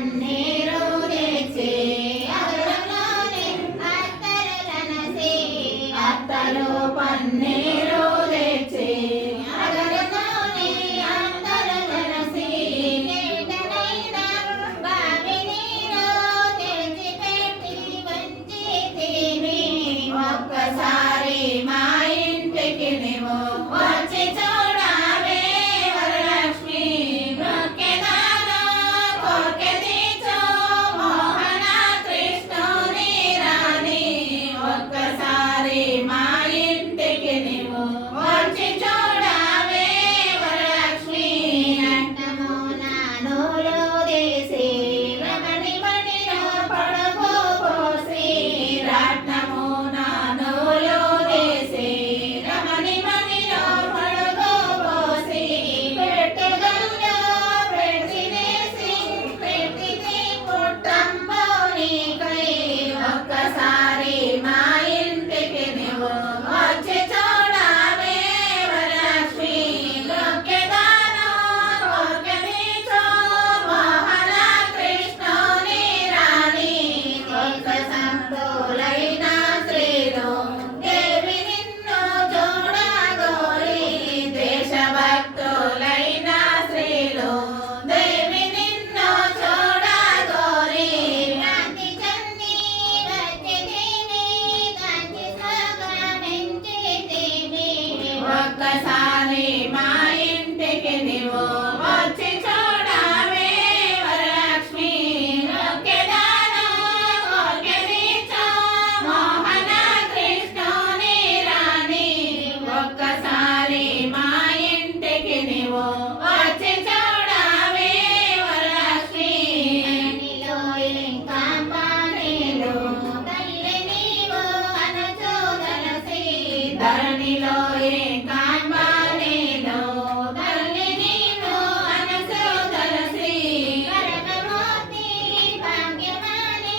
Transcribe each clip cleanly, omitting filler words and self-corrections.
పన్నీరు తెచ్చి అగరంలోని అత్తరులనసి అత్తరు పన్నీరు తెచ్చి అగరంలోని అత్తరులనసి నీటనైన బావి నీరు తెచ్చిపెట్టి వంచితివి ఒక్కసారి మా ఇంటికి నీవు వచ్చి చూడవే వరలక్ష్మి మృక్కెదానా కోర్కె తీర్చు మోహన కృష్ణుని రాణి ఒక్కసారి మా ఇంటికి నీవు వచ్చి చూడవే వరలక్ష్మి రత్నము నానులు తీసి రమణి మణిలో పొడుగు పోసి రత్నము నానులు తీసి రమణి మణిలో పొడుగు పోసి పెట్టెగల్లో పెట్టినేసి పెట్టిది పుట్టంబో నీకై ఒక్కసారి మా ఇంటికి నీవు వచ్చి చూడవే వరలక్ష్మి మృక్కెదానా కోర్కె తీర్చు మోహన కృష్ణుని రాణి ఒక్క సంతులైన స్త్రీలు దేవి నిన్ను చూడగోరి దేశభక్తులైన స్త్రీలు దేవి నిన్ను చూడగోరి కాంతి చన్ని వచ్చితివి కాంతి సాగమించితివి ఒక్కసారి మా ఇంటికి నీవు వచ్చి చూడవే వరలక్ష్మి మృక్కెదానా కోర్కె తీర్చు మోహన కృష్ణుని రాణి ఒక్కసారి మా ఇంటికి నీవు వచ్చి చూడవే వరలక్ష్మి నీలో ఇంకాంబానీలు తల్లి నీవు అనచూదలసి ధరణిలో ఇంకాంబానీలు తల్లి నీవు అనచూదలసి పరమమూర్తి భాగ్యమాని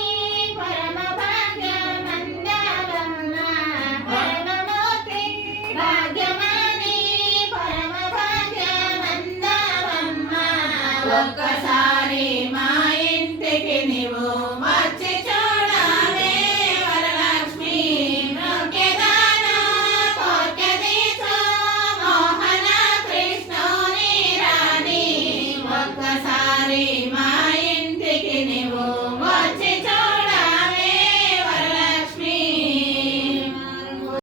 పరమ భాగ్యమందావమ్మ పరమమూర్తి భాగ్యమాని పరమ భాగ్యమందావమ్మ ఒక్క